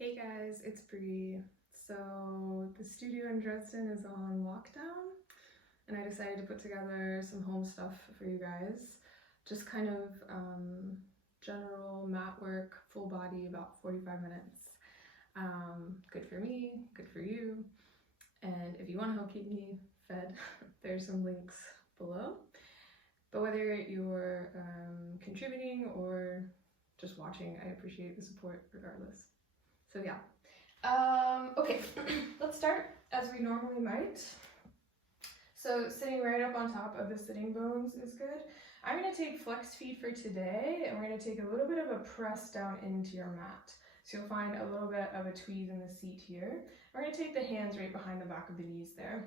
Hey guys, it's Bree. So the studio in Dresden is on lockdown and I decided to put together some home stuff for you guys. Just kind of general mat work, full body, about 45 minutes. Good for me, good for you. And if you want to help keep me fed, there's some links below. But whether you're contributing or just watching, I appreciate the support regardless. So yeah. Okay, let's start as we normally might. So sitting right up on top of the sitting bones is good. I'm going to take flex feet for today, and we're going to take a little bit of a press down into your mat. So you'll find a little bit of a tweeze in the seat here. We're going to take the hands right behind the back of the knees there.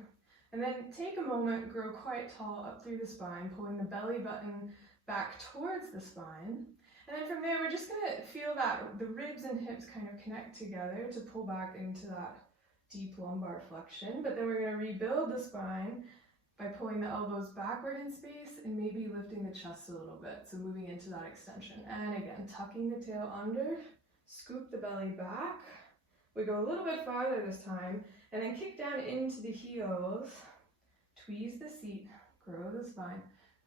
And then take a moment, grow quite tall up through the spine, pulling the belly button back towards the spine. And then from there, we're just going to feel that the ribs and hips kind of connect together to pull back into that deep lumbar flexion. But then we're going to rebuild the spine by pulling the elbows backward in space and maybe lifting the chest a little bit. So moving into that extension. And again, tucking the tail under, scoop the belly back. We go a little bit farther this time, and then kick down into the heels, tweeze the seat, grow the spine,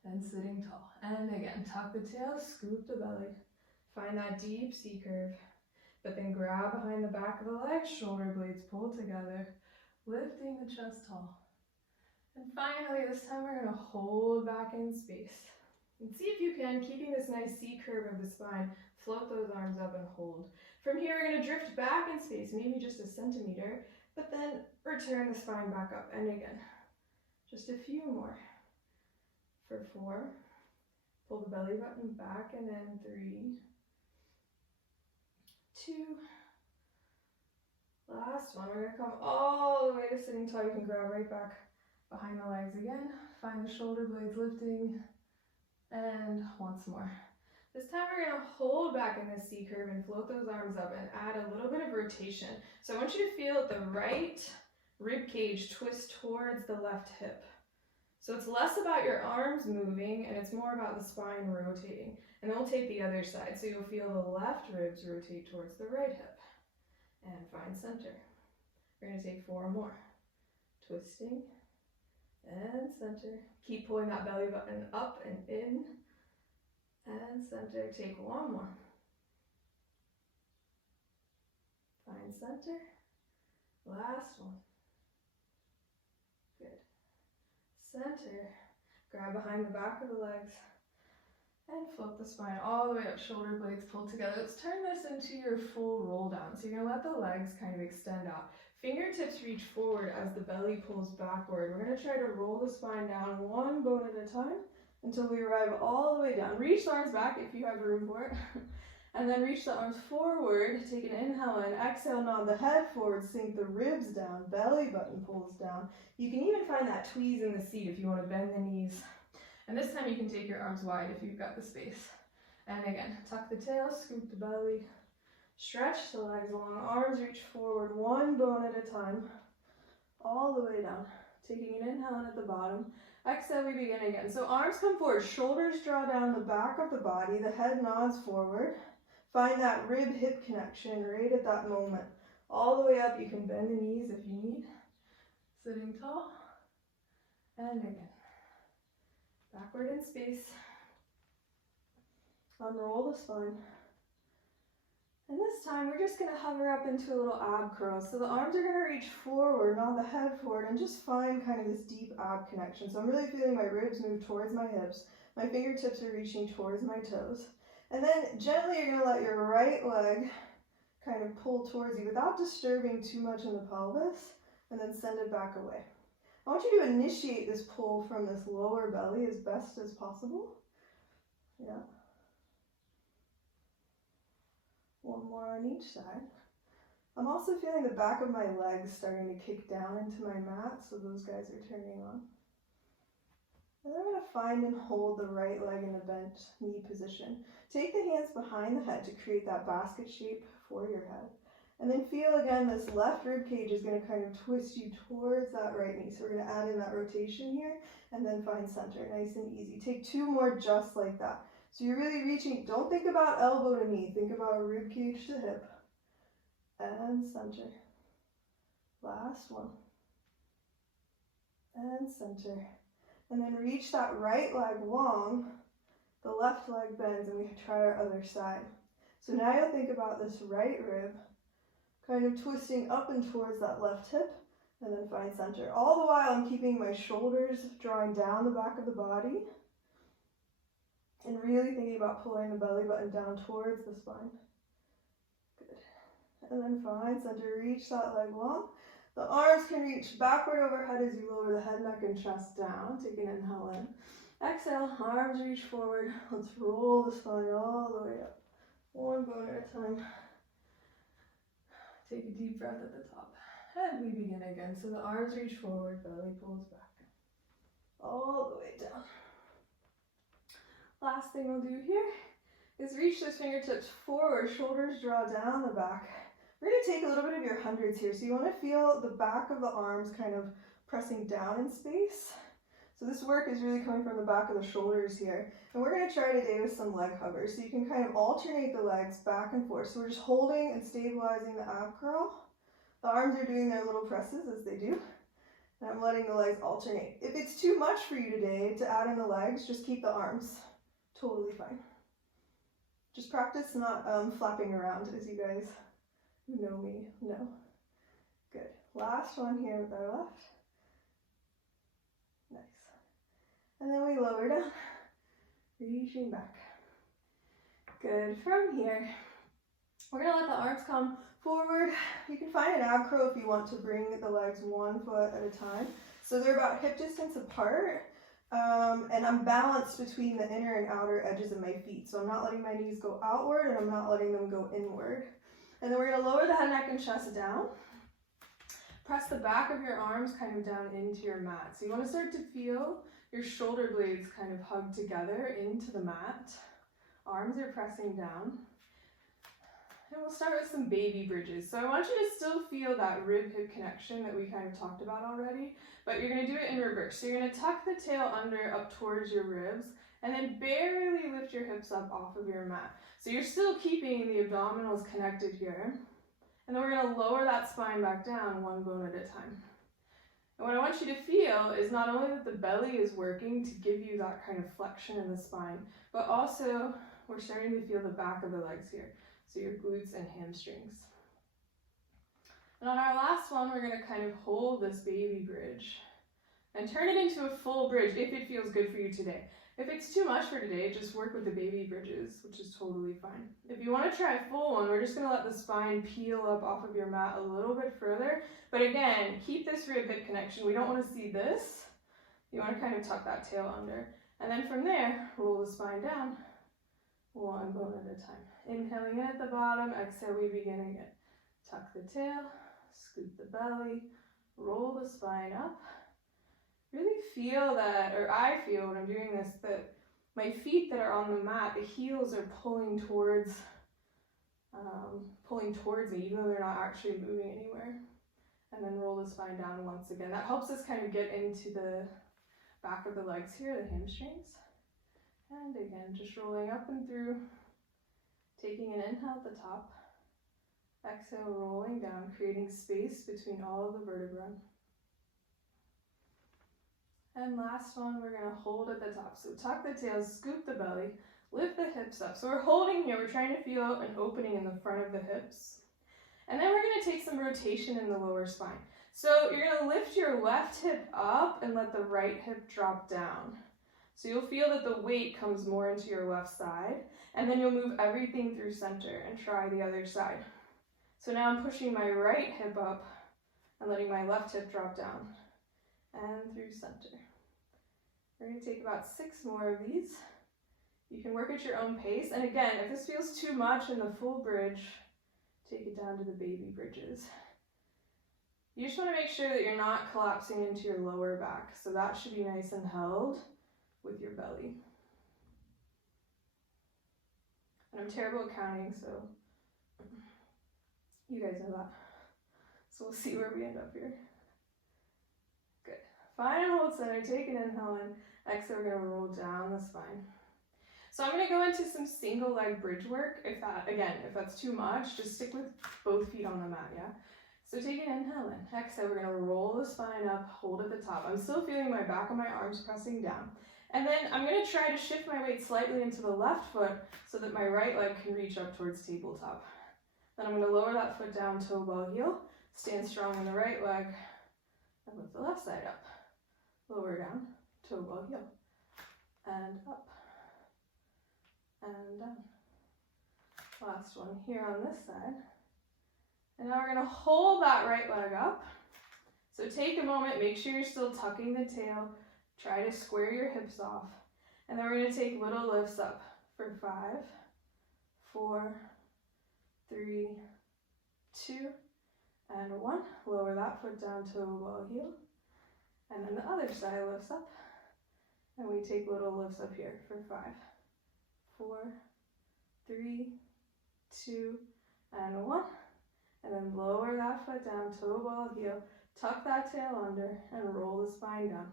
and sitting tall. And again, tuck the tail, scoop the belly. Find that deep C curve, but then grab behind the back of the legs, shoulder blades pull together, lifting the chest tall. And finally, this time we're gonna hold back in space. And see if you can, keeping this nice C curve of the spine, float those arms up and hold. From here, we're gonna drift back in space, maybe just a centimeter, but then return the spine back up. And again, just a few more. For 4, pull the belly button back, and then 3, 2, last one. We're gonna come all the way to sitting tall. You can grab right back behind the legs again. Find the shoulder blades lifting, and once more. This time we're gonna hold back in this C curve and float those arms up and add a little bit of rotation. So I want you to feel the right rib cage twist towards the left hip. So it's less about your arms moving and it's more about the spine rotating. And then we'll take the other side. So you'll feel the left ribs rotate towards the right hip. And find center. We're going to take 4 more. Twisting and center. Keep pulling that belly button up and in. And center. Take 1 more. Find center. Last one. Good. Center, grab behind the back of the legs, and float the spine all the way up, shoulder blades pulled together. Let's turn this into your full roll down. So you're gonna let the legs kind of extend out. Fingertips reach forward as the belly pulls backward. We're gonna try to roll the spine down 1 bone at a time until we arrive all the way down. Reach the arms back if you have room for it. And then reach the arms forward, take an inhale in, exhale, nod the head forward, sink the ribs down, belly button pulls down. You can even find that tweeze in the seat if you want to bend the knees. And this time you can take your arms wide if you've got the space. And again, tuck the tail, scoop the belly, stretch the legs long, arms reach forward, 1 bone at a time, all the way down. Taking an inhale in at the bottom. Exhale, we begin again. So arms come forward, shoulders draw down the back of the body, the head nods forward. Find that rib-hip connection right at that moment. All the way up, you can bend the knees if you need. Sitting tall. And again. Backward in space. Unroll the spine. And this time, we're just going to hover up into a little ab curl. So the arms are going to reach forward, nod the head forward, and just find kind of this deep ab connection. So I'm really feeling my ribs move towards my hips. My fingertips are reaching towards my toes. And then gently you're going to let your right leg kind of pull towards you without disturbing too much in the pelvis, and then send it back away. I want you to initiate this pull from this lower belly as best as possible. Yeah. 1 more on each side. I'm also feeling the back of my legs starting to kick down into my mat, so those guys are turning on. And then I'm going to find and hold the right leg in a bent knee position. Take the hands behind the head to create that basket shape for your head. And then feel again, this left rib cage is going to kind of twist you towards that right knee. So we're going to add in that rotation here and then find center, nice and easy. Take 2 more just like that. So you're really reaching, don't think about elbow to knee, think about rib cage to hip. And and center. Last one. And center. And then reach that right leg long, the left leg bends, and we try our other side. So now you'll think about this right rib kind of twisting up and towards that left hip, and then find center. All the while I'm keeping my shoulders drawing down the back of the body, and really thinking about pulling the belly button down towards the spine. Good. And then find center, reach that leg long. The arms can reach backward overhead as you lower the head, neck, and chest down. Take an inhale in. Exhale, arms reach forward. Let's roll the spine all the way up. One bone at a time. Take a deep breath at the top. And we begin again. So the arms reach forward, belly pulls back. All the way down. Last thing we'll do here is reach those fingertips forward, shoulders draw down the back. We're going to take a little bit of your hundreds here. So you want to feel the back of the arms kind of pressing down in space. So this work is really coming from the back of the shoulders here. And we're going to try today with some leg hovers. So you can kind of alternate the legs back and forth. So we're just holding and stabilizing the ab curl. The arms are doing their little presses as they do. And I'm letting the legs alternate. If it's too much for you today to add in the legs, just keep the arms. Totally fine. Just practice not flapping around, as you guys who know me know. Good. Last one here with our left. Nice. And then we lower down, reaching back. Good. From here, we're going to let the arms come forward. You can find an ab curl if you want to bring the legs 1 foot at a time. So they're about hip distance apart. And I'm balanced between the inner and outer edges of my feet. So I'm not letting my knees go outward and I'm not letting them go inward. And then we're going to lower the head, neck, and chest down. Press the back of your arms kind of down into your mat. So you want to start to feel your shoulder blades kind of hug together into the mat. Arms are pressing down. And we'll start with some baby bridges. So I want you to still feel that rib-hip connection that we kind of talked about already, but you're going to do it in reverse. So you're going to tuck the tail under up towards your ribs, and then barely lift your hips up off of your mat. So you're still keeping the abdominals connected here. And then we're going to lower that spine back down 1 bone at a time. And what I want you to feel is not only that the belly is working to give you that kind of flexion in the spine, but also we're starting to feel the back of the legs here. So your glutes and hamstrings. And on our last one, we're going to kind of hold this baby bridge and turn it into a full bridge if it feels good for you today. If it's too much for today, just work with the baby bridges, which is totally fine. If you want to try a full one, we're just going to let the spine peel up off of your mat a little bit further. But again, keep this rib-hip connection. We don't want to see this. You want to kind of tuck that tail under. And then from there, roll the spine down 1 bone at a time. Inhaling in at the bottom, exhale, we begin again. Tuck the tail, scoop the belly, roll the spine up. Really feel that, or I feel when I'm doing this, that my feet that are on the mat, the heels are pulling towards me, even though they're not actually moving anywhere. And then roll the spine down once again. That helps us kind of get into the back of the legs here, the hamstrings. And again, just rolling up and through. Taking an inhale at the top, exhale, rolling down, creating space between all of the vertebrae. And last one, we're going to hold at the top. So tuck the tail, scoop the belly, lift the hips up. So we're holding here, we're trying to feel an opening in the front of the hips. And then we're going to take some rotation in the lower spine. So you're going to lift your left hip up and let the right hip drop down. So you'll feel that the weight comes more into your left side, and then you'll move everything through center and try the other side. So now I'm pushing my right hip up and letting my left hip drop down and through center. We're going to take about 6 more of these. You can work at your own pace. And again, if this feels too much in the full bridge, take it down to the baby bridges. You just want to make sure that you're not collapsing into your lower back. So that should be nice and held with your belly. And I'm terrible at counting, so you guys know that. So we'll see where we end up here. Good. Find and hold center, take an inhale in. Exhale, we're going to roll down the spine. So I'm going to go into some single leg bridge work. If that's too much, just stick with both feet on the mat, yeah? So take an inhale in. Exhale, we're going to roll the spine up, hold at the top. I'm still feeling my back of my arms pressing down. And then I'm going to try to shift my weight slightly into the left foot so that my right leg can reach up towards tabletop. Then I'm going to lower that foot down, toe ball heel, stand strong in the right leg, and lift the left side up. Lower down, toe ball heel, and up, and down. Last one here on this side. And now we're going to hold that right leg up. So take a moment, make sure you're still tucking the tail, try to square your hips off. And then we're going to take little lifts up for 5, 4, 3, 2, and 1. Lower that foot down, toe ball heel. And then the other side lifts up. And we take little lifts up here for 5, 4, 3, 2, and 1. And then lower that foot down, toe ball heel, tuck that tail under, and roll the spine down,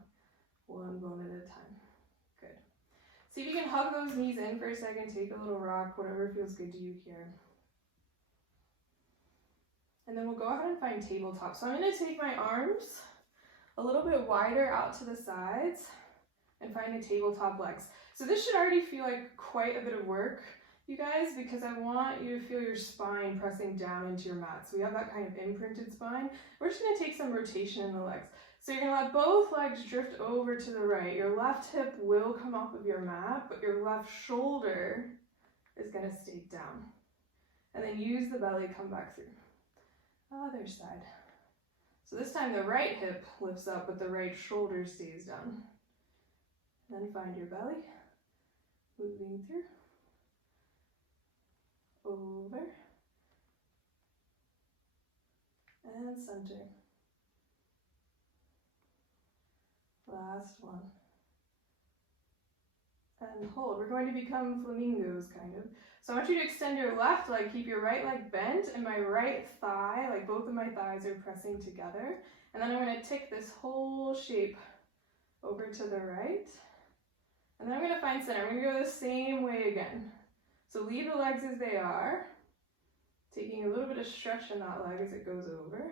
one bone at a time. Good. See if you can hug those knees in for a second, take a little rock, whatever feels good to you here. And then we'll go ahead and find tabletop. So I'm going to take my arms a little bit wider out to the sides and find the tabletop legs. So this should already feel like quite a bit of work, you guys, because I want you to feel your spine pressing down into your mat. So we have that kind of imprinted spine. We're just going to take some rotation in the legs. So you're going to let both legs drift over to the right. Your left hip will come off of your mat, but your left shoulder is going to stay down. And then use the belly, come back through. Other side. So this time the right hip lifts up, but the right shoulder stays down. Then find your belly, moving through. Over, and center. Last one. And hold. We're going to become flamingos, kind of. So I want you to extend your left leg, keep your right leg bent, and my right thigh, like both of my thighs are pressing together. And then I'm going to tick this whole shape over to the right. And then I'm going to find center. I'm going to go the same way again. So leave the legs as they are, taking a little bit of stretch in that leg as it goes over,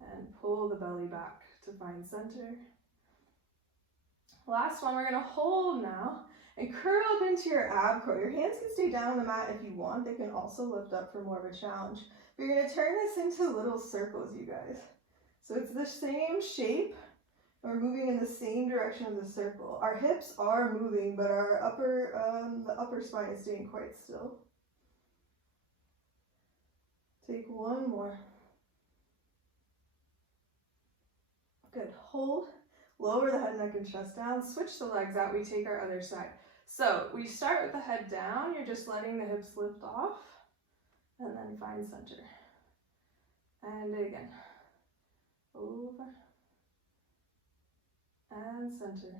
and pull the belly back to find center. Last one, we're going to hold now and curl up into your ab curl. Your hands can stay down on the mat if you want. They can also lift up for more of a challenge. But you're going to turn this into little circles, you guys. So it's the same shape. We're moving in the same direction of the circle. Our hips are moving, but our the upper spine is staying quite still. Take one more. Good. Hold. Lower the head, neck, and chest down. Switch the legs out. We take our other side. So we start with the head down. You're just letting the hips lift off. And then find center. And again. Over. And center.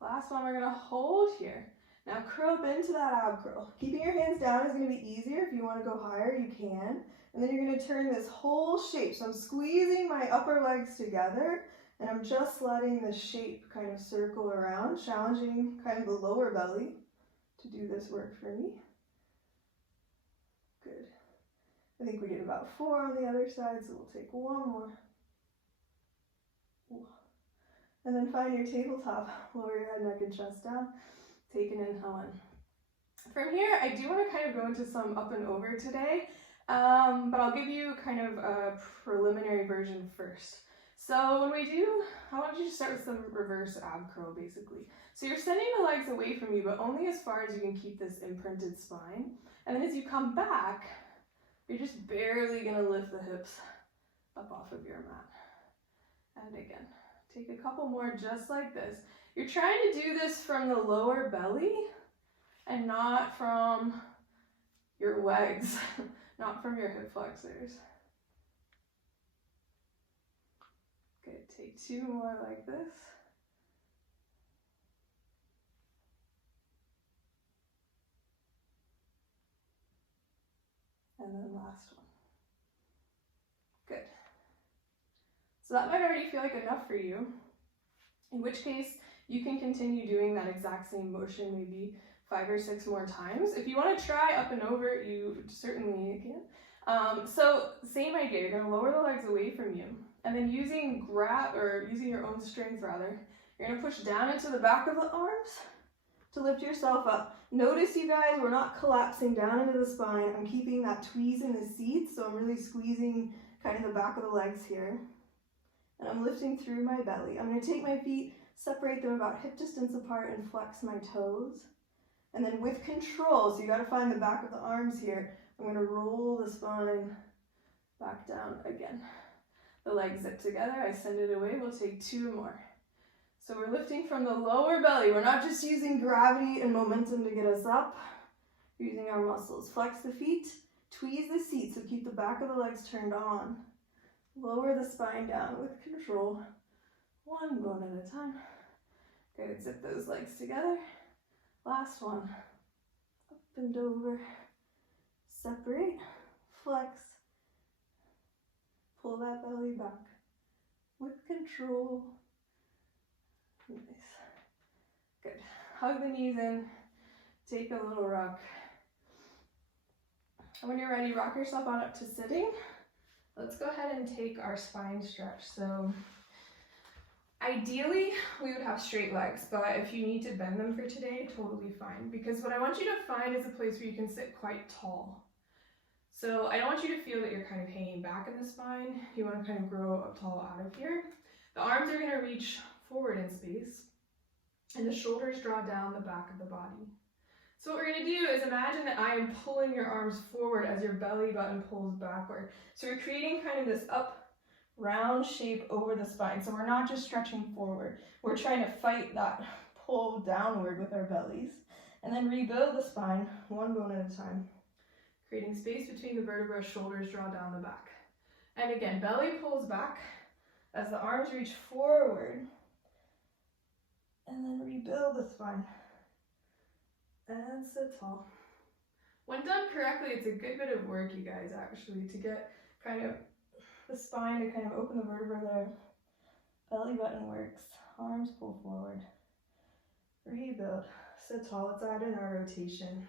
Last one, we're going to hold here. Now curl up into that ab curl. Keeping your hands down is going to be easier. If you want to go higher, you can. And then you're going to turn this whole shape. So I'm squeezing my upper legs together, and I'm just letting the shape kind of circle around, challenging kind of the lower belly to do this work for me. Good. I think we did about 4 on the other side, so we'll take one more. And then find your tabletop. Lower your head, neck, and chest down. Take an inhale in. From here, I do want to kind of go into some up and over today, but I'll give you kind of a preliminary version first. So when we do, I want you to start with some reverse ab curl, basically. So you're sending the legs away from you, but only as far as you can keep this imprinted spine. And then as you come back, you're just barely going to lift the hips up off of your mat. And again, take a couple more just like this. You're trying to do this from the lower belly and not from your legs, not from your hip flexors. Good, take 2 more like this. And then last one. Good. So that might already feel like enough for you, in which case You can continue doing that exact same motion maybe 5 or 6 more times. If you want to try up and over, you certainly can. So same idea, you're going to lower the legs away from you, and then using your own strength rather, you're going to push down into the back of the arms to lift yourself up. Notice, you guys, we're not collapsing down into the spine. I'm keeping that tweeze in the seat, so I'm really squeezing kind of the back of the legs here. And I'm lifting through my belly. I'm going to take my feet, separate them about hip distance apart, and flex my toes. And then with control, so you got to find the back of the arms here, I'm going to roll the spine back down again. The legs zip together, I send it away, we'll take 2 more. So we're lifting from the lower belly. We're not just using gravity and momentum to get us up. We're using our muscles. Flex the feet, tweeze the seat, so keep the back of the legs turned on. Lower the spine down with control. 1 bone at a time. Good, zip those legs together. Last one. Up and over. Separate, flex. Pull that belly back with control. Nice. Good. Hug the knees in. Take a little rock. And when you're ready, rock yourself on up to sitting. Let's go ahead and take our spine stretch. So ideally, we would have straight legs, but if you need to bend them for today, totally fine. Because what I want you to find is a place where you can sit quite tall. So I don't want you to feel that you're kind of hanging back in the spine. You want to kind of grow up tall out of here. The arms are going to reach forward in space, and the shoulders draw down the back of the body. So what we're going to do is imagine that I am pulling your arms forward as your belly button pulls backward. So we're creating kind of this up round shape over the spine. So we're not just stretching forward. We're trying to fight that pull downward with our bellies. And then rebuild the spine 1 bone at a time. Creating space between the vertebrae, shoulders draw down the back. And again, belly pulls back as the arms reach forward. And then rebuild the spine. And sit tall. When done correctly, it's a good bit of work, you guys, actually, to get kind of the spine to kind of open the vertebra there. Belly button works. Arms pull forward. Rebuild. Sit tall. Let's add in our rotation.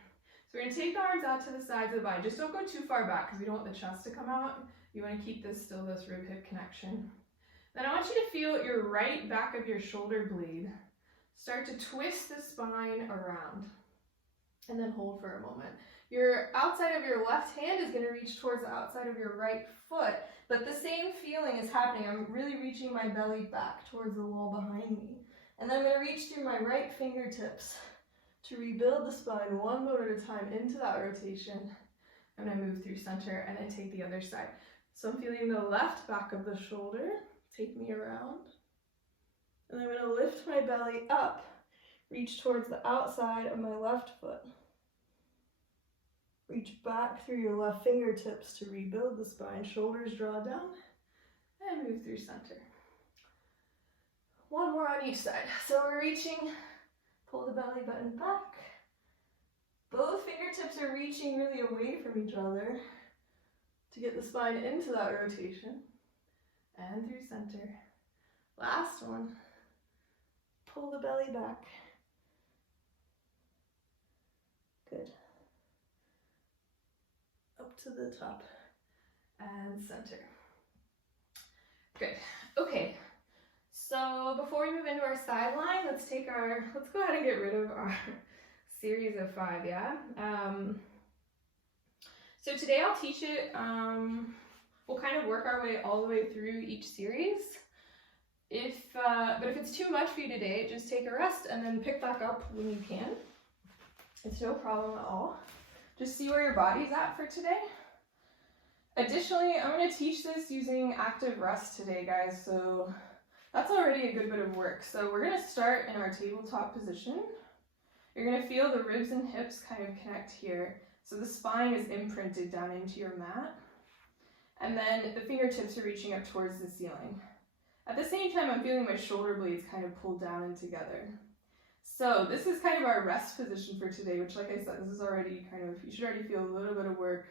So we're going to take the arms out to the sides of the body. Just don't go too far back because we don't want the chest to come out. You want to keep this rib-hip connection. Then I want you to feel your right back of your shoulder blade start to twist the spine around. And then hold for a moment. Your outside of your left hand is going to reach towards the outside of your right foot, but the same feeling is happening. I'm really reaching my belly back towards the wall behind me. And then I'm going to reach through my right fingertips to rebuild the spine 1 bone at a time into that rotation. I'm going to move through center and then take the other side. So I'm feeling the left back of the shoulder take me around. And I'm going to lift my belly up, reach towards the outside of my left foot. Reach back through your left fingertips to rebuild the spine. Shoulders draw down and move through center. 1 more on each side. So we're reaching, pull the belly button back. Both fingertips are reaching really away from each other to get the spine into that rotation and through center. Last one. Pull the belly back. Good. Up to the top and center. Good. Okay. So before we move into our sideline, let's go ahead and get rid of our series of 5, yeah? So today I'll teach it, we'll kind of work our way all the way through each series. But if it's too much for you today, just take a rest and then pick back up when you can. It's no problem at all. Just see where your body's at for today. Additionally, I'm going to teach this using active rest today, guys, so that's already a good bit of work. So we're going to start in our tabletop position. You're going to feel the ribs and hips kind of connect here. So the spine is imprinted down into your mat. And then the fingertips are reaching up towards the ceiling. At the same time, I'm feeling my shoulder blades kind of pulled down and together. So this is kind of our rest position for today, which, like I said, this is already you should already feel a little bit of work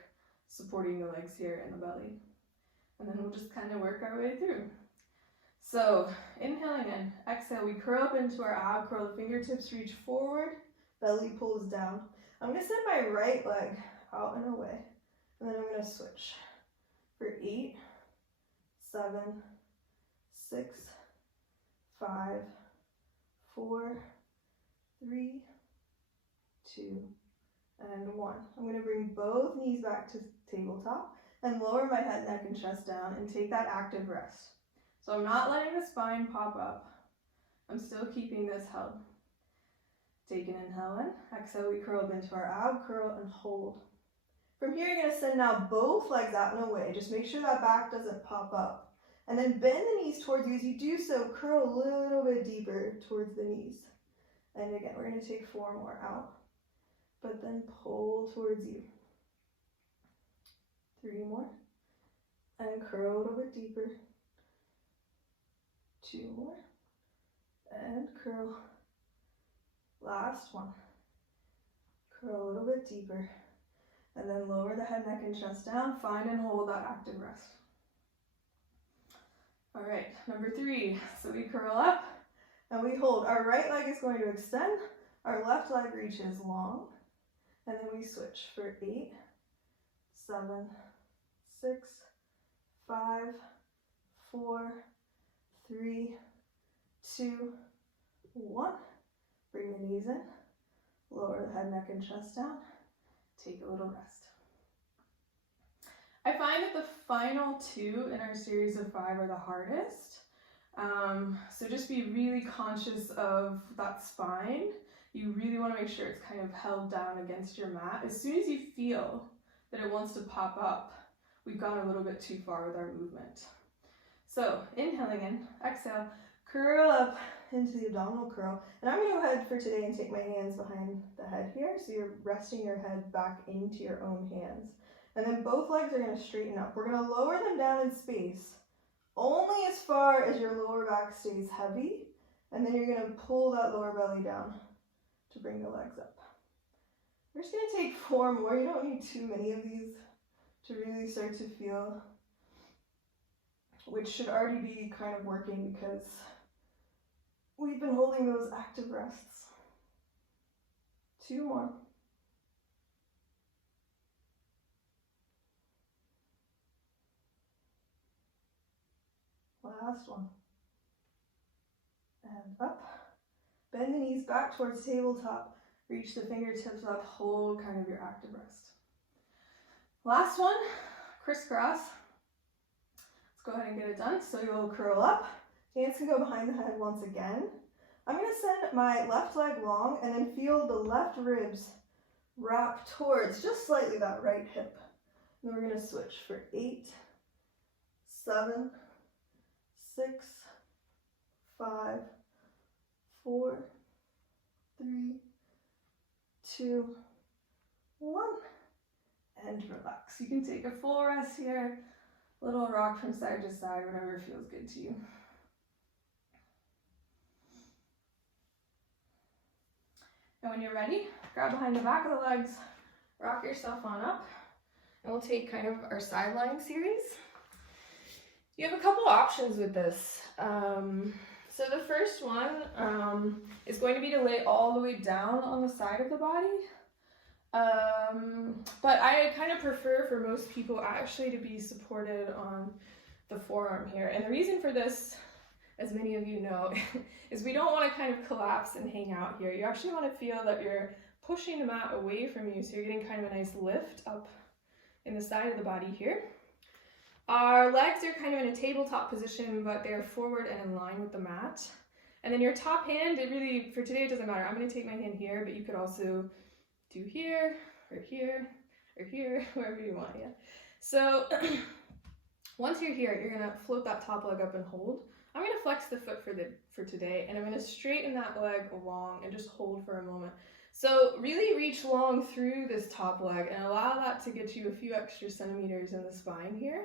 supporting the legs here and the belly. And then we'll just kind of work our way through. So inhaling in, exhale, we curl up into our ab, curl the fingertips, reach forward, belly pulls down. I'm gonna send my right leg out and away, and then I'm gonna switch for 8, 7, 6, 5, 4, 3, 2, and 1. I'm gonna bring both knees back to tabletop and lower my head, neck, and chest down and take that active rest. So I'm not letting the spine pop up. I'm still keeping this held. Take an inhale in. Exhale, we curl up into our ab, curl and hold. From here, you're going to send now both legs out and away. Just make sure that back doesn't pop up. And then bend the knees towards you. As you do so, curl a little bit deeper towards the knees. And again, we're going to take 4 more out. But then pull towards you. 3 more. And curl a little bit deeper. 2 more. And curl. Last one. Curl a little bit deeper. And then lower the head, neck, and chest down. Find and hold that active rest. All right, number 3. So we curl up and we hold. Our right leg is going to extend. Our left leg reaches long. And then we switch for 8, 7, 6, 5, 4, 3, 2, 1. Bring the knees in. Lower the head, neck, and chest down. Take a little rest. I find that the final 2 in our series of 5 are the hardest. So just be really conscious of that spine. You really want to make sure it's kind of held down against your mat. As soon as you feel that it wants to pop up, we've gone a little bit too far with our movement. So inhaling in, exhale, curl up into the abdominal curl. And I'm going to go ahead for today and take my hands behind the head here. So you're resting your head back into your own hands. And then both legs are going to straighten up. We're going to lower them down in space, only as far as your lower back stays heavy. And then you're going to pull that lower belly down to bring the legs up. We're just going to take 4 more. You don't need too many of these to really start to feel, which should already be kind of working because we've been holding those active rests. 2 more. Last one. And up. Bend the knees back towards tabletop. Reach the fingertips up. Hold kind of your active rest. Last one. Crisscross. Let's go ahead and get it done. So you'll curl up. Hands can go behind the head once again. I'm going to send my left leg long and then feel the left ribs wrap towards just slightly that right hip. And then we're going to switch for 8, 7, 6, 5, 4, 3, 2, 1. And relax. You can take a full rest here. A little rock from side to side, whatever feels good to you. And when you're ready, grab behind the back of the legs, rock yourself on up, and we'll take kind of our sideline series. You have a couple options with this. So the first one is going to be to lay all the way down on the side of the body. But I kind of prefer for most people actually to be supported on the forearm here. And the reason for this, as many of you know, is we don't want to kind of collapse and hang out here. You actually want to feel that you're pushing the mat away from you, so you're getting kind of a nice lift up in the side of the body here. Our legs are kind of in a tabletop position, but they're forward and in line with the mat. And then your top hand, it really, for today it doesn't matter. I'm going to take my hand here, but you could also do here, or here, or here, wherever you want, yeah. So once you're here, you're going to float that top leg up and hold. I'm going to flex the foot for today, and I'm going to straighten that leg along and just hold for a moment. So really reach long through this top leg and allow that to get you a few extra centimeters in the spine here.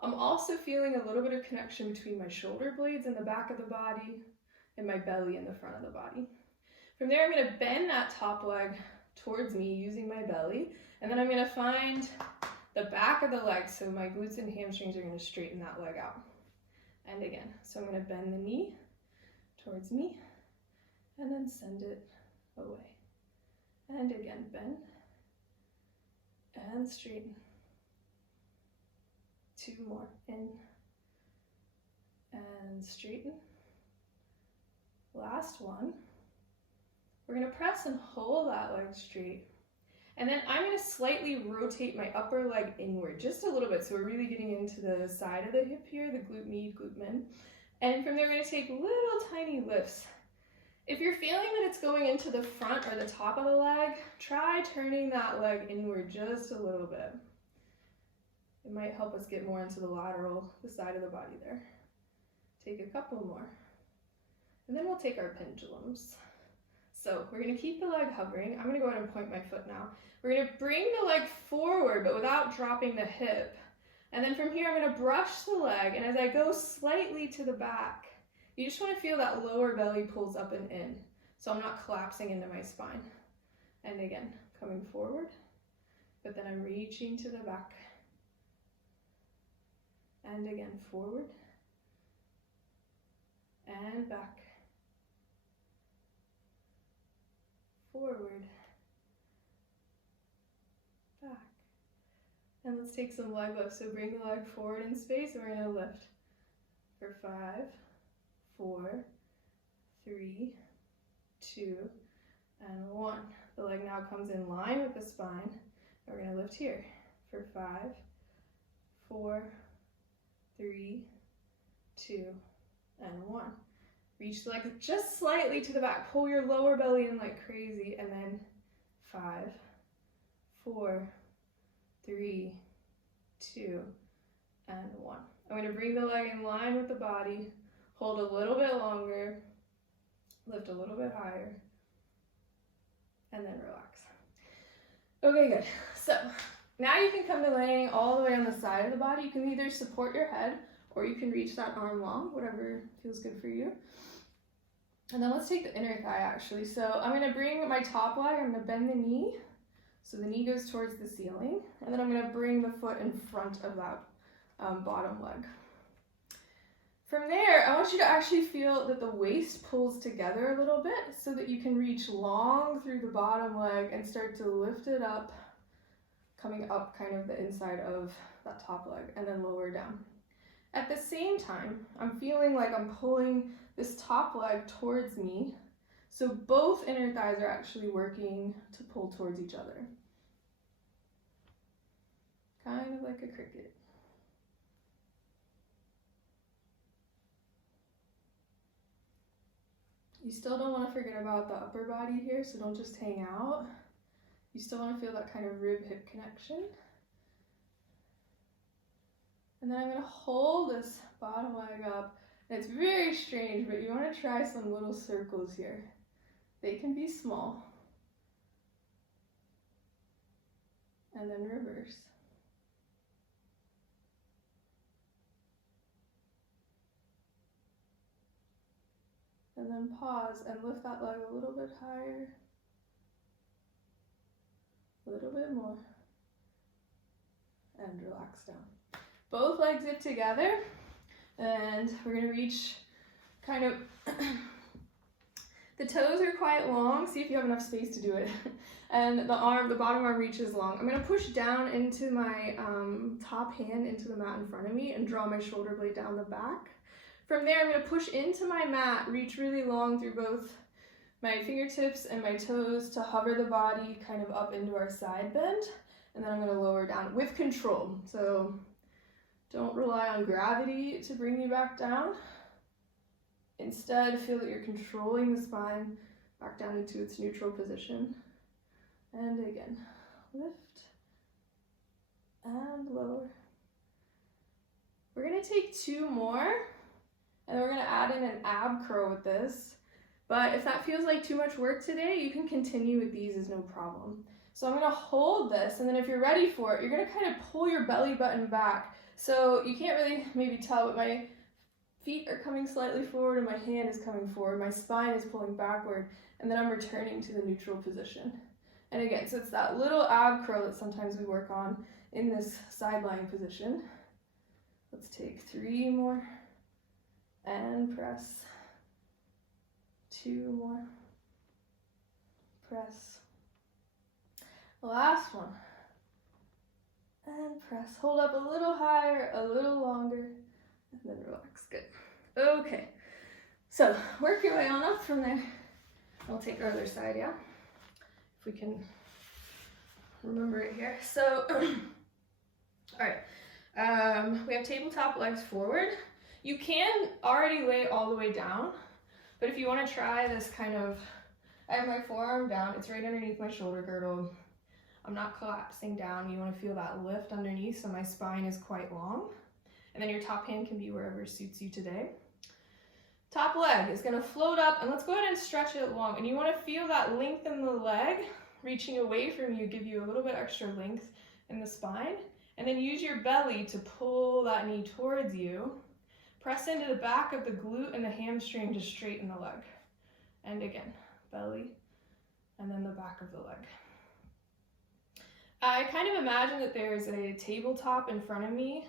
I'm also feeling a little bit of connection between my shoulder blades in the back of the body and my belly in the front of the body. From there, I'm going to bend that top leg towards me using my belly, and then I'm going to find the back of the leg, so my glutes and hamstrings are going to straighten that leg out. And again, so I'm going to bend the knee towards me and then send it away. And again, bend and straighten. 2 more, in and straighten. Last one. We're going to press and hold that leg straight. And then I'm going to slightly rotate my upper leg inward just a little bit. So we're really getting into the side of the hip here, the glute med, glute min. And from there, we're going to take little tiny lifts. If you're feeling that it's going into the front or the top of the leg, try turning that leg inward just a little bit. It might help us get more into the lateral, the side of the body there. Take a couple more. And then we'll take our pendulums. So we're going to keep the leg hovering. I'm going to go ahead and point my foot now. We're going to bring the leg forward, but without dropping the hip. And then from here, I'm going to brush the leg. And as I go slightly to the back, you just want to feel that lower belly pulls up and in. So I'm not collapsing into my spine. And again, coming forward, but then I'm reaching to the back. And again, forward and back. Forward, back. And let's take some leg lifts. So bring the leg forward in space and we're going to lift for 5, 4, 3, 2, and 1. The leg now comes in line with the spine. We're going to lift here for 5, 4, 3, 2, and 1. Reach the leg just slightly to the back. Pull your lower belly in like crazy. And then 5, 4, 3, 2, and 1. I'm going to bring the leg in line with the body. Hold a little bit longer. Lift a little bit higher. And then relax. Okay, good. So now you can come to laying all the way on the side of the body. You can either support your head or you can reach that arm long, whatever feels good for you. And then let's take the inner thigh actually. So I'm going to bring my top leg, I'm going to bend the knee. So the knee goes towards the ceiling. And then I'm going to bring the foot in front of that bottom leg. From there, I want you to actually feel that the waist pulls together a little bit so that you can reach long through the bottom leg and start to lift it up, coming up kind of the inside of that top leg and then lower down. At the same time, I'm feeling like I'm pulling this top leg towards me, so both inner thighs are actually working to pull towards each other. Kind of like a cricket. You still don't want to forget about the upper body here, so don't just hang out. You still want to feel that kind of rib-hip connection. And then I'm going to hold this bottom leg up. And it's very strange, but you want to try some little circles here. They can be small. And then reverse. And then pause and lift that leg a little bit higher. A little bit more. And relax down. Both legs zip together. And we're going to reach kind of, the toes are quite long. See if you have enough space to do it. And the bottom arm reaches long. I'm going to push down into my top hand into the mat in front of me and draw my shoulder blade down the back. From there, I'm going to push into my mat, reach really long through both my fingertips and my toes to hover the body kind of up into our side bend. And then I'm going to lower down with control. So don't rely on gravity to bring you back down. Instead, feel that you're controlling the spine back down into its neutral position. And again, lift and lower. We're going to take 2 more. And we're going to add in an ab curl with this. But if that feels like too much work today, you can continue with these as no problem. So I'm going to hold this, and then if you're ready for it, you're going to kind of pull your belly button back. So you can't really maybe tell, but my feet are coming slightly forward and my hand is coming forward. My spine is pulling backward, and then I'm returning to the neutral position. And again, so it's that little ab curl that sometimes we work on in this side lying position. Let's take 3 more. and press. 2 more. Press. Last one. And press. Hold up a little higher, a little longer, and then relax. Good. Okay. So work your way on up from there. I'll take our other side, yeah? If we can remember it here. So, all right. We have tabletop legs forward. You can already lay all the way down, but if you want to try this kind of, I have my forearm down. It's right underneath my shoulder girdle. I'm not collapsing down. You want to feel that lift underneath, so my spine is quite long. And then your top hand can be wherever suits you today. Top leg is going to float up, and let's go ahead and stretch it long. And you want to feel that length in the leg reaching away from you, give you a little bit extra length in the spine. And then use your belly to pull that knee towards you. Press into the back of the glute and the hamstring to straighten the leg. And again, belly, and then the back of the leg. I kind of imagine that there's a tabletop in front of me.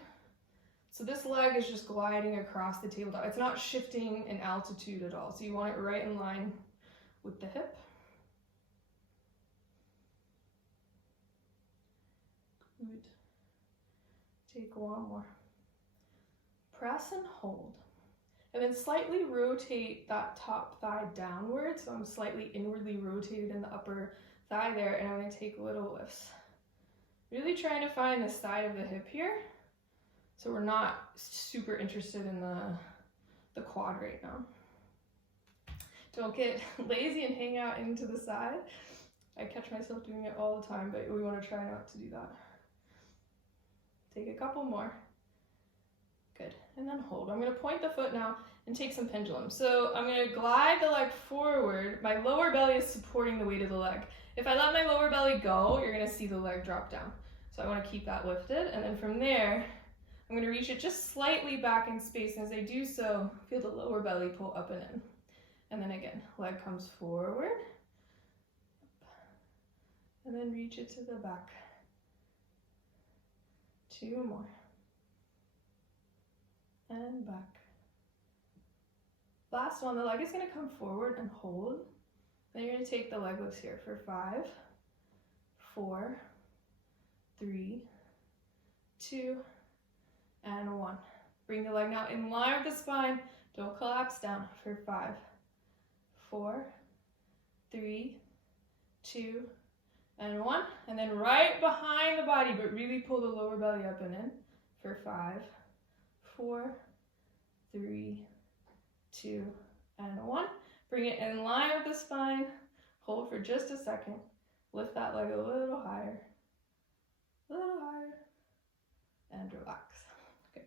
So this leg is just gliding across the tabletop. It's not shifting in altitude at all. So you want it right in line with the hip. Good. Take one more. Press and hold. And then slightly rotate that top thigh downward. So I'm slightly inwardly rotated in the upper thigh there, and I'm going to take little lifts. Really trying to find the side of the hip here. So we're not super interested in the quad right now. Don't get lazy and hang out into the side. I catch myself doing it all the time, but we want to try not to do that. Take a couple more. Good, and then hold. I'm going to point the foot now and take some pendulum. So I'm going to glide the leg forward. My lower belly is supporting the weight of the leg. If I let my lower belly go, you're going to see the leg drop down. So I want to keep that lifted, and then from there, I'm going to reach it just slightly back in space, and as I do so, feel the lower belly pull up and in. And then again, leg comes forward, and then reach it to the back. 2 more. And back. Last one, the leg is going to come forward and hold. Then you're going to take the leg lifts here for 5, 4, 3, 2, and 1. Bring the leg now in line with the spine. Don't collapse down for 5, 4, 3, 2, and 1. And then right behind the body, but really pull the lower belly up and in for 5, 4, 3, 2, and 1. Bring it in line with the spine. Hold for just a second. Lift that leg a little higher, and relax. Okay.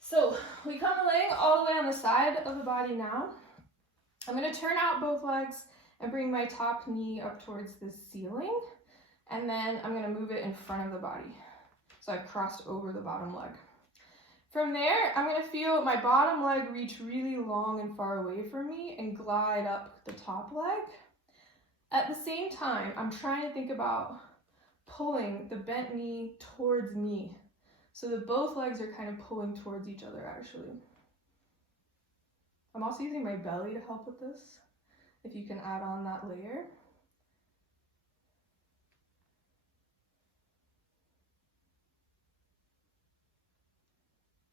So we come laying all the way on the side of the body now. I'm going to turn out both legs and bring my top knee up towards the ceiling. And then I'm going to move it in front of the body. So I've crossed over the bottom leg. From there, I'm going to feel my bottom leg reach really long and far away from me and glide up the top leg. At the same time, I'm trying to think about pulling the bent knee towards me so that both legs are kind of pulling towards each other actually. I'm also using my belly to help with this, if you can add on that layer.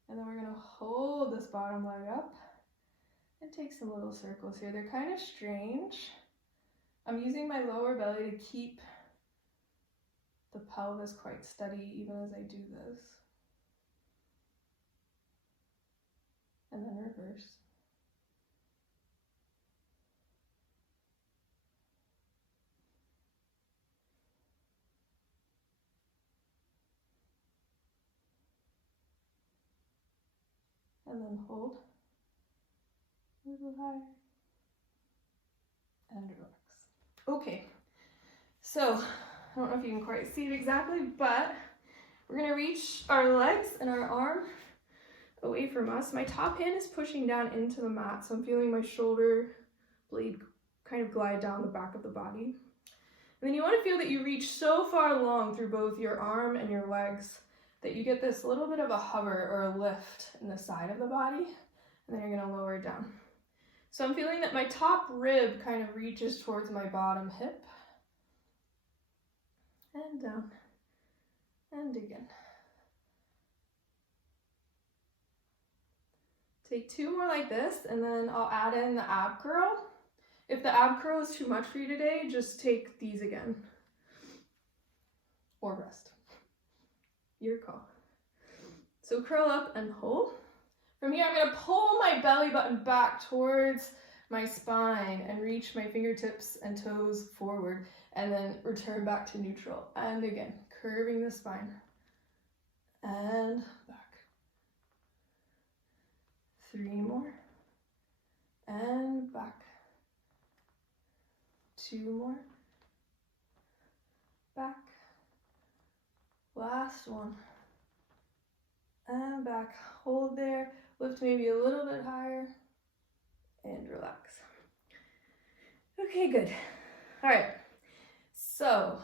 And then we're going to hold this bottom leg up and take some little circles here. They're kind of strange. I'm using my lower belly to keep the pelvis quite steady even as I do this. And then reverse. And then hold. A little higher. And relax. Okay. So, I don't know if you can quite see it exactly, but we're going to reach our legs and our arm away from us. My top hand is pushing down into the mat, so I'm feeling my shoulder blade kind of glide down the back of the body. And then you want to feel that you reach so far long through both your arm and your legs that you get this little bit of a hover or a lift in the side of the body. and then you're gonna lower down. So I'm feeling that my top rib kind of reaches towards my bottom hip, and down, and again. Take 2 more like this, and then I'll add in the ab curl. If the ab curl is too much for you today, just take these again. Or rest. Your call. So curl up and hold. From here, I'm going to pull my belly button back towards my spine and reach my fingertips and toes forward, and then return back to neutral. And again, curving the spine. And back. 3 more. And back. 2 more. Back. Last one. And back. Hold there. Lift maybe a little bit higher. And relax. Okay, good. All right. So,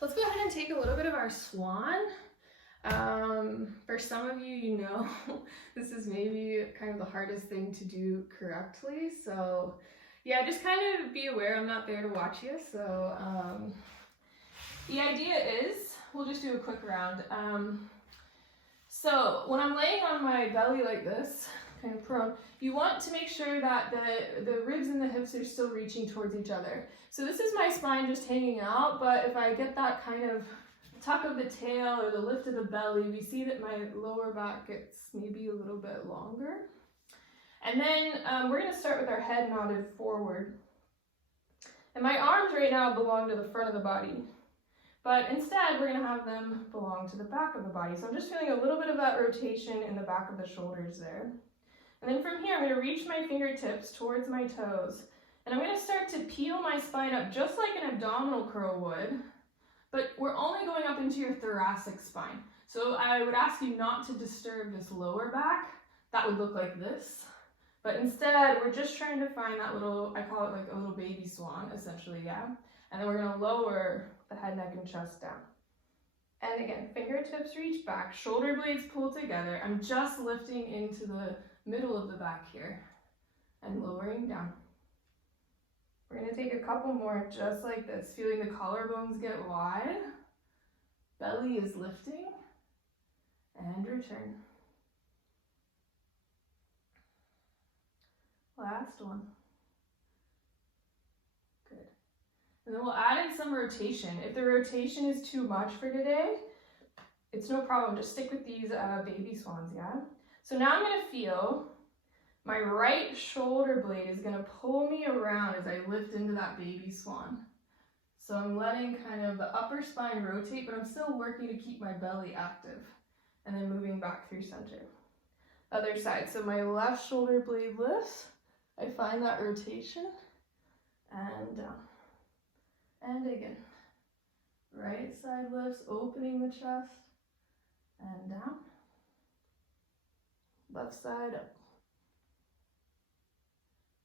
let's go ahead and take a little bit of our swan. For some of you, you know, this is maybe kind of the hardest thing to do correctly. So yeah, just kind of be aware I'm not there to watch you. So the idea is, we'll just do a quick round. So when I'm laying on my belly like this, kind of prone, you want to make sure that the ribs and the hips are still reaching towards each other. So this is my spine just hanging out, but if I get that kind of tuck of the tail or the lift of the belly, we see that my lower back gets maybe a little bit longer. And then we're going to start with our head nodded forward. And my arms right now belong to the front of the body, but instead we're going to have them belong to the back of the body. So I'm just feeling a little bit of that rotation in the back of the shoulders there. And then from here, I'm going to reach my fingertips towards my toes. And I'm going to start to peel my spine up just like an abdominal curl would, but we're only going up into your thoracic spine. So I would ask you not to disturb this lower back. That would look like this. But instead, we're just trying to find that little, I call it like a little baby swan, essentially, yeah? And then we're going to lower the head, neck, and chest down. And again, fingertips reach back, shoulder blades pull together. I'm just lifting into the middle of the back here and lowering down. We're going to take a couple more just like this, feeling the collarbones get wide. Belly is lifting, and return. Last one. Good. And then we'll add in some rotation. If the rotation is too much for today, it's no problem. Just stick with these baby swans, yeah? So now I'm going to feel my right shoulder blade is going to pull me around as I lift into that baby swan. So I'm letting kind of the upper spine rotate, but I'm still working to keep my belly active. And then moving back through center. Other side. So my left shoulder blade lifts. I find that rotation. And down. And again. Right side lifts, opening the chest. And down. Left side up.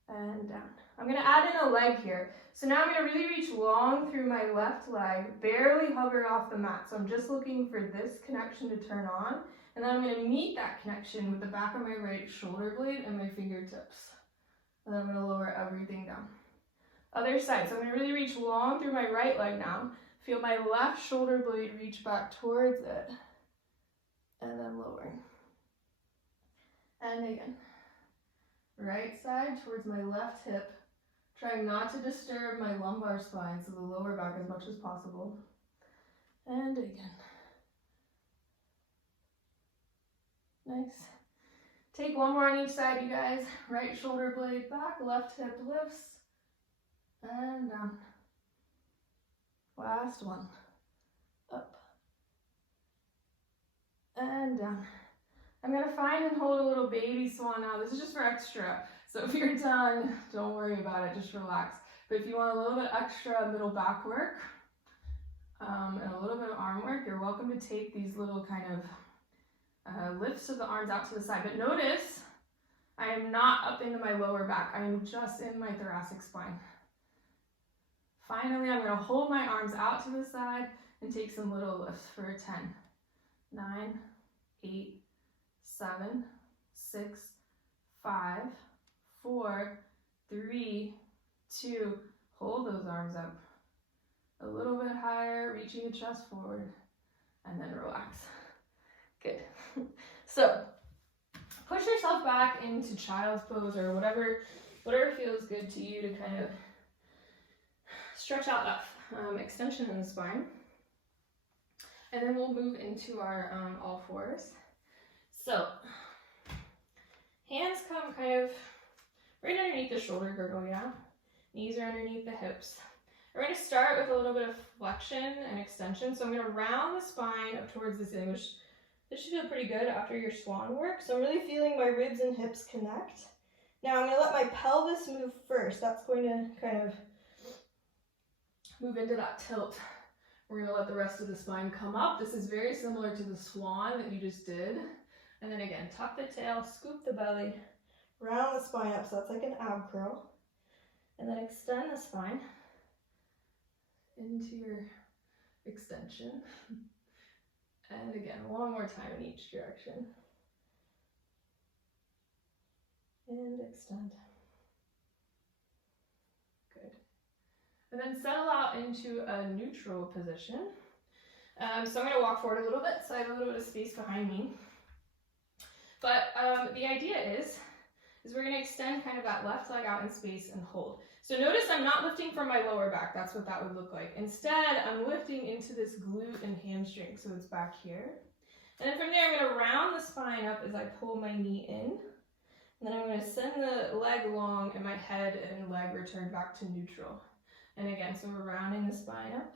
And down. I'm going to add in a leg here. So now I'm going to really reach long through my left leg, barely hover off the mat. So I'm just looking for this connection to turn on. And then I'm going to meet that connection with the back of my right shoulder blade and my fingertips. And then I'm going to lower everything down. Other side. So I'm going to really reach long through my right leg now. Feel my left shoulder blade reach back towards it. And then lowering. And again. Right side towards my left hip, trying not to disturb my lumbar spine, so the lower back as much as possible. And again. Nice. Take one more on each side, you guys. Right shoulder blade back, left hip lifts, and down. Last one. Up. And down. I'm going to find and hold a little baby swan now. This is just for extra. So if you're done, don't worry about it. Just relax. But if you want a little bit extra middle back work and a little bit of arm work, you're welcome to take these little kind of lifts of the arms out to the side. But notice, I am not up into my lower back. I am just in my thoracic spine. Finally, I'm going to hold my arms out to the side and take some little lifts for a 10, 9, 8, 7, 6, 5, 4, 3, 2, hold those arms up. A little bit higher, reaching the chest forward, and then relax. Good. So, push yourself back into child's pose or whatever feels good to you to kind of stretch out that extension in the spine. And then we'll move into our all fours. So, hands come kind of right underneath the shoulder girdle, yeah? Knees are underneath the hips. We're going to start with a little bit of flexion and extension. So I'm going to round the spine up towards the ceiling, which this should feel pretty good after your swan work. So I'm really feeling my ribs and hips connect. Now I'm going to let my pelvis move first. That's going to kind of move into that tilt. We're going to let the rest of the spine come up. This is very similar to the swan that you just did. And then again, tuck the tail, scoop the belly, round the spine up. So that's like an ab curl. And then extend the spine into your extension. And again, one more time in each direction. And extend. Good. And then settle out into a neutral position. So I'm going to walk forward a little bit, so I have a little bit of space behind me. But the idea is we're going to extend kind of that left leg out in space and hold. So notice I'm not lifting from my lower back. That's what that would look like. Instead, I'm lifting into this glute and hamstring, so it's back here. And then from there, I'm going to round the spine up as I pull my knee in. And then I'm going to send the leg long and my head and leg return back to neutral. And again, so we're rounding the spine up,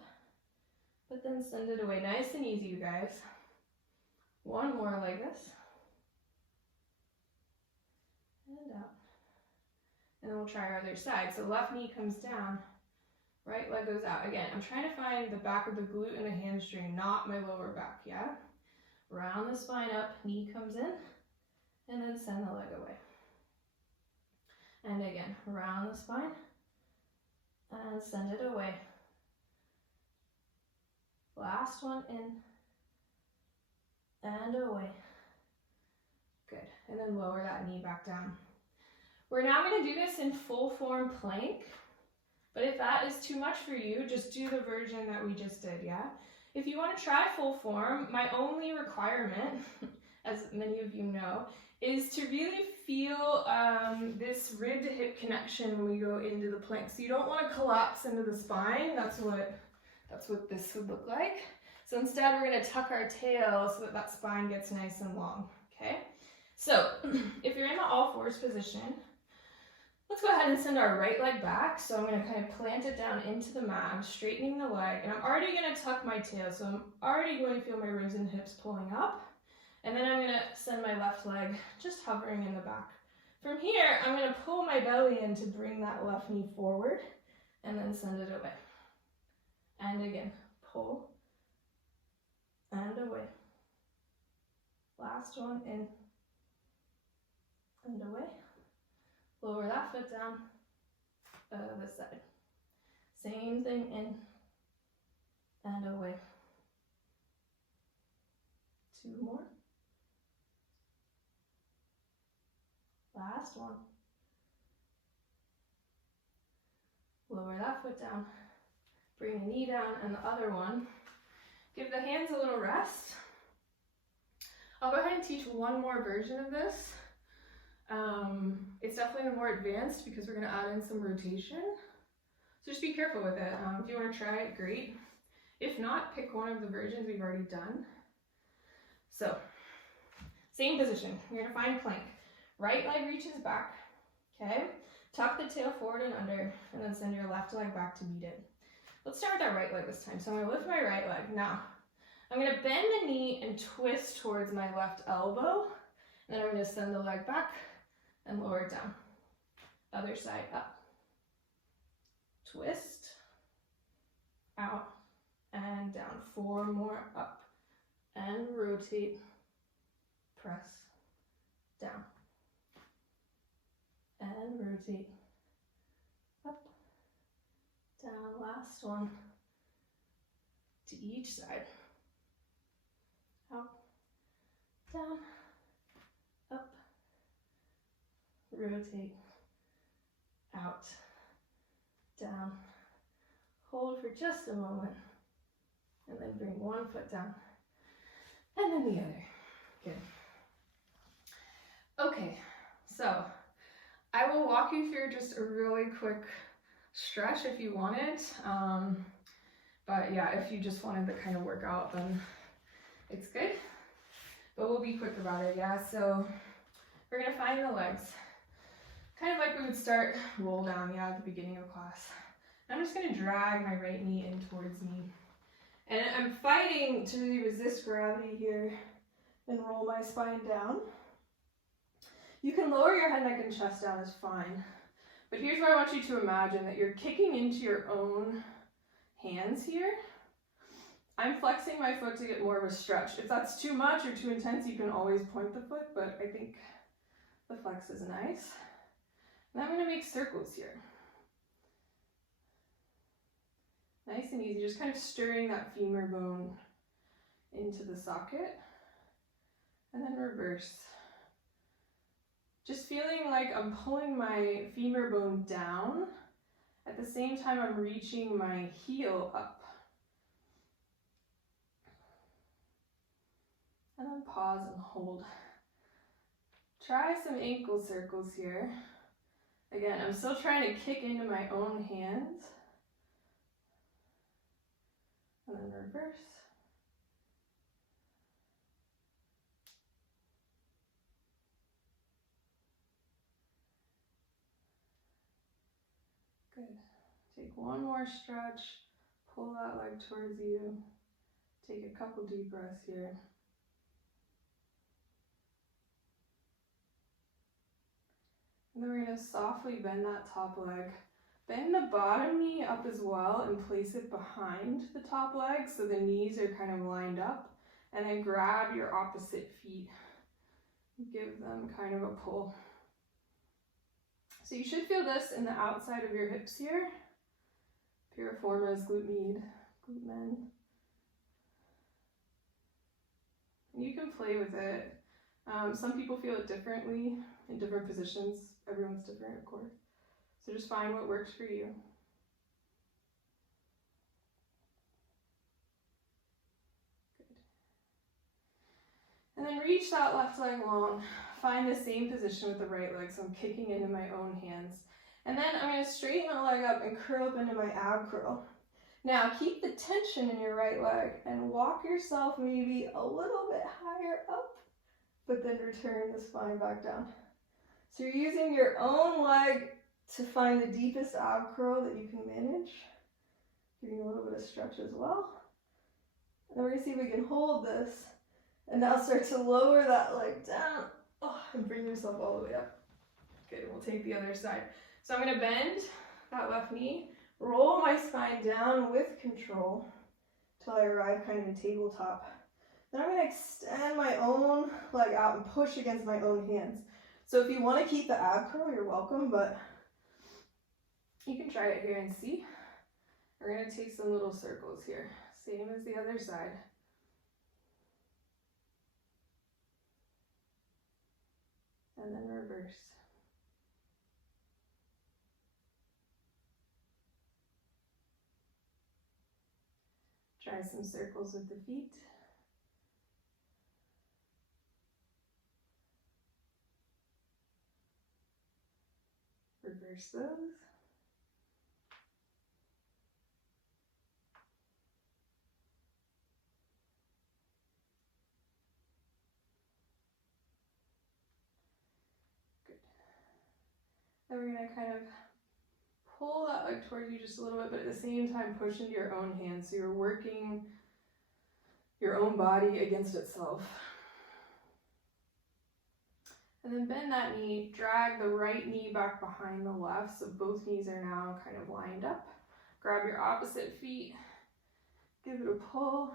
but then send it away. Nice and easy, you guys. One more like this. And out. And then we'll try our other side. So left knee comes down, right leg goes out. Again, I'm trying to find the back of the glute and the hamstring, not my lower back, yeah? Round the spine up, knee comes in, and then send the leg away. And again, round the spine, and send it away. Last one in, and away. Good, and then lower that knee back down. We're now going to do this in full form plank, but if that is too much for you, just do the version that we just did, yeah? If you want to try full form, my only requirement, as many of you know, is to really feel this rib to hip connection when we go into the plank. So you don't want to collapse into the spine. That's what this would look like. So instead, we're going to tuck our tail so that that spine gets nice and long, okay? So if you're in the all fours position, let's go ahead and send our right leg back. So I'm going to kind of plant it down into the mat. I'm straightening the leg, and I'm already going to tuck my tail. So I'm already going to feel my ribs and hips pulling up. And then I'm going to send my left leg just hovering in the back. From here, I'm going to pull my belly in to bring that left knee forward, and then send it away. And again, pull, and away. Last one, in, and away. Lower that foot down, this side. Same thing, in, and away. 2 more. Last one. Lower that foot down. Bring the knee down, and the other one. Give the hands a little rest. I'll go ahead and teach one more version of this. It's definitely more advanced because we're going to add in some rotation. So just be careful with it. If you want to try it, great. If not, pick one of the versions we've already done. So, same position. You're going to find plank. Right leg reaches back, okay? Tuck the tail forward and under, and then send your left leg back to meet it. Let's start with our right leg this time. So I'm going to lift my right leg. Now, I'm going to bend the knee and twist towards my left elbow. And then I'm going to send the leg back and lower it down. Other side up. Twist, out, and down. 4 more up. And rotate, press, down. And rotate, up, down. Last one. To each side. Up, down, rotate, out, down. Hold for just a moment, and then bring one foot down, and then the other. Good. Okay, so I will walk you through just a really quick stretch if you want it. But yeah, if you just wanted the kind of workout, then it's good. But we'll be quick about it, yeah? So we're gonna find the legs. Kind of like we would start roll down, yeah, at the beginning of class. I'm just gonna drag my right knee in towards me. And I'm fighting to really resist gravity here and roll my spine down. You can lower your head, neck, and chest down, is fine. But here's where I want you to imagine that you're kicking into your own hands here. I'm flexing my foot to get more of a stretch. If that's too much or too intense, you can always point the foot, but I think the flex is nice. And I'm gonna make circles here. Nice and easy, just kind of stirring that femur bone into the socket. And then reverse. Just feeling like I'm pulling my femur bone down. At the same time, I'm reaching my heel up. And then pause and hold. Try some ankle circles here. Again, I'm still trying to kick into my own hands. And then reverse. Good. Take one more stretch. Pull that leg towards you. Take a couple deep breaths here. And then we're going to softly bend that top leg. Bend the bottom knee up as well and place it behind the top leg so the knees are kind of lined up. And then grab your opposite feet. Give them kind of a pull. So you should feel this in the outside of your hips here. Piriformis, glute med, glute men. And you can play with it. Some people feel it differently in different positions. Everyone's different, of course. So just find what works for you. Good. And then reach that left leg long. Find the same position with the right leg. So I'm kicking into my own hands. And then I'm going to straighten the leg up and curl up into my ab curl. Now keep the tension in your right leg and walk yourself maybe a little bit higher up, but then return the spine back down. So you're using your own leg to find the deepest ab curl that you can manage. Giving a little bit of stretch as well. And then we're going to see if we can hold this and now start to lower that leg down and bring yourself all the way up. Good, we'll take the other side. So I'm going to bend that left knee, roll my spine down with control till I arrive kind of in tabletop. Then I'm going to extend my own leg out and push against my own hands. So if you want to keep the ab curl, you're welcome, but you can try it here and see. We're going to take some little circles here, same as the other side. And then reverse. Try some circles with the feet. Reverse those. Good. Then we're going to kind of pull that leg towards you just a little bit, but at the same time push into your own hands. So you're working your own body against itself. And then bend that knee, drag the right knee back behind the left, so both knees are now kind of lined up. Grab your opposite feet, give it a pull.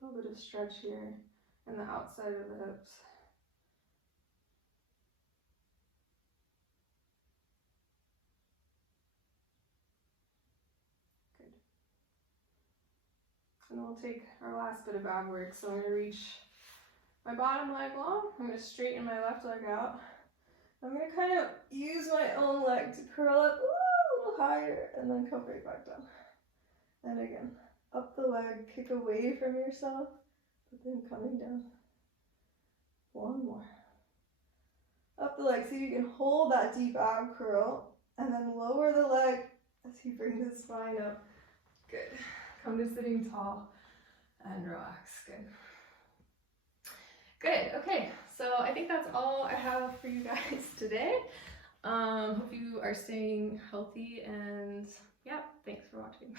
A little bit of stretch here, and the outside of the hips. Good. And then we'll take our last bit of ab work. So I'm going to reach my bottom leg long. I'm gonna straighten my left leg out. I'm gonna kind of use my own leg to curl up a little higher and then come right back down. And again, up the leg, kick away from yourself, but then coming down. One more. Up the leg, so you can hold that deep ab curl and then lower the leg as you bring the spine up. Good. Come to sitting tall and relax. Good. Good. Okay, so I think that's all I have for you guys today. Hope you are staying healthy, and yeah, thanks for watching.